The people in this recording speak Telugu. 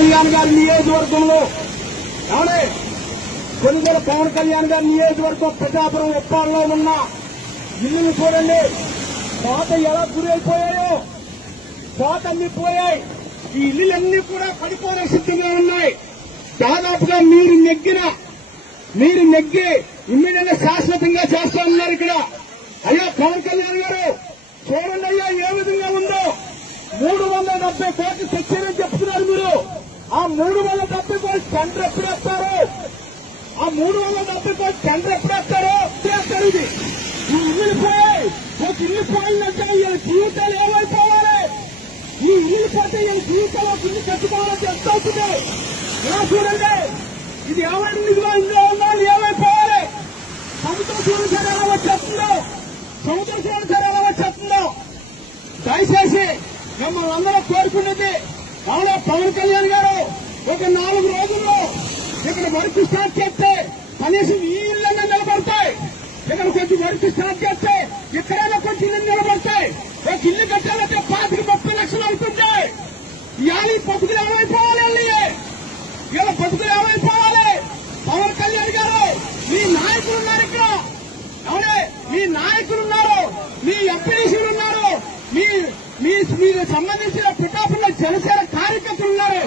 కళ్యాణ్ గారి నియోజకవర్గంలో ఏమనే కొనుగోల పవన్ కళ్యాణ్ గారి నియోజకవర్గం ప్రజాపురం ఉప్పాలలో ఉన్న ఇల్లులు చూడండి, పాత ఎలా గురైపోయాయో, పాత అన్ని పోయాయి. ఈ ఇల్లులన్నీ కూడా పడిపోవడం సిద్ధంగా ఉన్నాయి. దాదాపుగా మీరు నెగ్గి ఇమ్మీడియట్ గా శాశ్వతంగా చేస్తా ఉన్నారు. ఇక్కడ అయ్యా పవన్ కళ్యాణ్ గారు చూడండి అయ్యా ఏ విధంగా ఉందో. 370 కోట్లు తెచ్చారని చెప్తున్నారు మీరు. ఆ 370 కోట్లు టెండర్ ఎప్పుడు వేస్తారు? ఆ 370 కోట్లు టెండర్ ఎప్పుడు వేస్తారు? చేస్తారు. ఇది ఈ ఇల్లు పోయాయి. ఒక ఇల్లు పోయిందంటే వీళ్ళ జీవితాలు ఏమైపోవాలి? ఈ ఇల్లు పోతే వీళ్ళ జీవితంలో ఇల్లు కట్టుకోవాలంటే ఎంత అవుతుంది? ఇలా చూడండి, ఇది ఏమైనా ఇందులో ఉండాలి, ఏమైపోవాలి? సముద్ర సూర్యసర ఎలా వచ్చేస్తుందో, దయచేసి మిమ్మల్ని అందరూ కోరుకున్నది అవునా పవన్ కళ్యాణ్ గారు ఒక 4 రోజుల్లో ఇక్కడ వర్క్ స్టార్ట్ చేస్తే కనీసం ఈ ఇళ్ళన్నా నిలబడతాయి. ఇక్కడ కొంచెం వర్క్ స్టార్ట్ చేస్తే ఇక్కడైనా కొంచెం ఇల్లు నిలబడతాయి. ఒక ఇల్లు కట్టాలంటే 25-30 లక్షలు అవుతుంది. ఇవాళ బతుకులు ఏమైపోవాలి? ఇలా బతుకులు ఏమైపోవాలి? పవన్ కళ్యాణ్ గారు మీ నాయకులు ఉన్నారు ఇక్కడ, అవునే మీ నాయకులు ఉన్నారు, మీ ఎంపీసీలు ఉన్నారు, మీకు సంబంధించిన పిఠాపురం జనసేన కార్యకర్తలు ఉన్నారు.